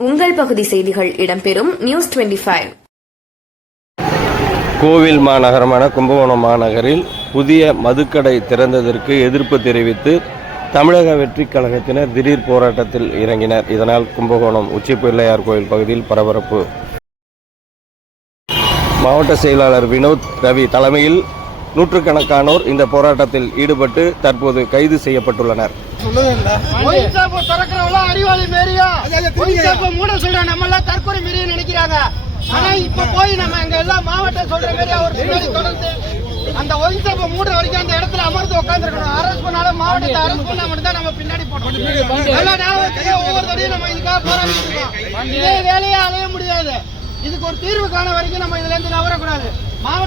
உங்கள் பகுதி செய்திகள் இடம்பெறும் நியூஸ் 25 கோவில் மாநகரமான கும்பகோணம் மாநகரில் புதிய மதுக்கடை திறந்ததற்கு எதிர்ப்பு தெரிவித்து தமிழக வெற்றிக் கழகத்தினர் திடீர் போராட்டத்தில் இறங்கினர். இதனால் கும்பகோணம் உச்சி பிள்ளையார் கோயில் பகுதியில் பரபரப்பு. மாவட்ட செயலாளர் வினோத் ரவி தலைமையில் நூற்றுக்கணக்கானோர் இந்த போராட்டத்தில் ஈடுபட்டு தற்போது கைது செய்யப்பட்டுள்ளனர். ஆனா இப்ப போய் நம்ம எங்க எல்லாம் மாவட்டம் சொல்ற மாரி அவர் பின்னாடி தொடர்ந்து அந்த ஒயின் ஷாப்பை மூடுற வரைக்கும் அந்த இடத்துல அமர்ந்து உட்காந்துருக்கணும் அரெஸ்ட் பண்ணாலும் மாவட்டத்தை அரெஸ்ட் பண்ணா மட்டும் தான் நம்ம பின்னாடி ஞாபகத்துக்கு ஒவ்வொரு தடையும் நம்ம இதுக்காக போராடிட்டு இருக்கோம். இதே வேலையே அலைய முடியாது. இதுக்கு ஒரு தீர்வு காண வரைக்கும் நம்ம இதுல இருந்து நவரக்கூடாது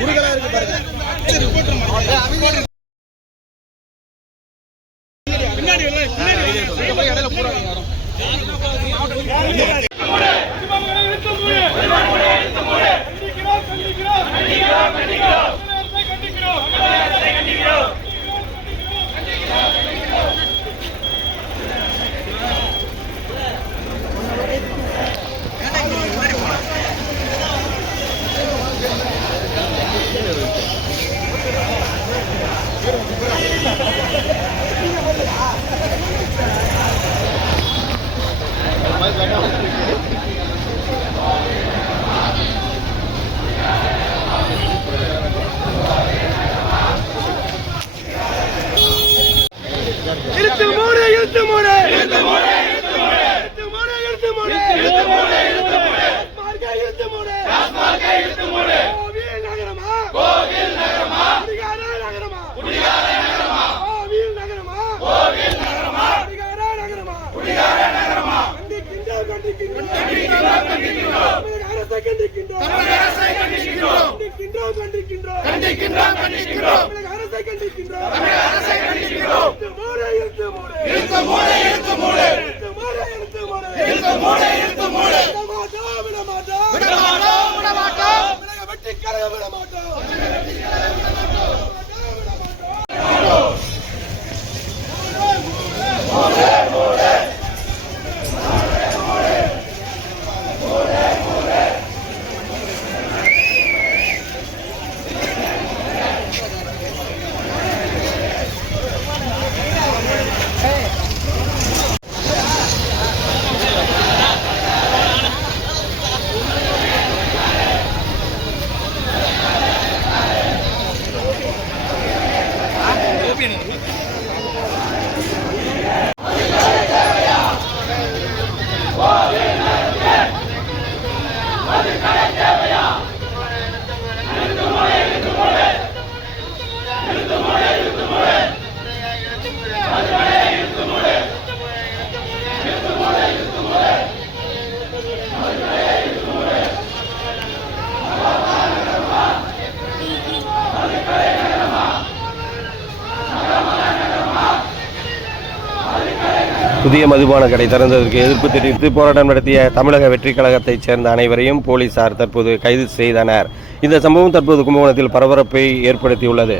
குறுகலா இருக்கு பின்னாடி mais legal. கண்டிக்கின்றோம். கண்டிக்கின்றோம். கண்டிக்கின்றோம் கண்டிக்கின்றோம். கண்டிக்கின்றோம் தமிழக அரசை கண்டிக்கின்றோம். தமிழக அரசை கண்டிக்கின்றோம். மூளை எழுத்து மூளை. எழுத்து மூளை எழுத்து மூளை. Thank you. புதிய மதுபான கடை திறந்ததற்கு எதிர்ப்பு தெரிவித்து போராட்டம் நடத்திய தமிழக வெற்றி கழகத்தைச் சேர்ந்த அனைவரையும் போலீசார் தற்போது கைது செய்தனர். இந்த சம்பவம் தற்போது கும்பகோணத்தில் பரபரப்பை ஏற்படுத்தியுள்ளது.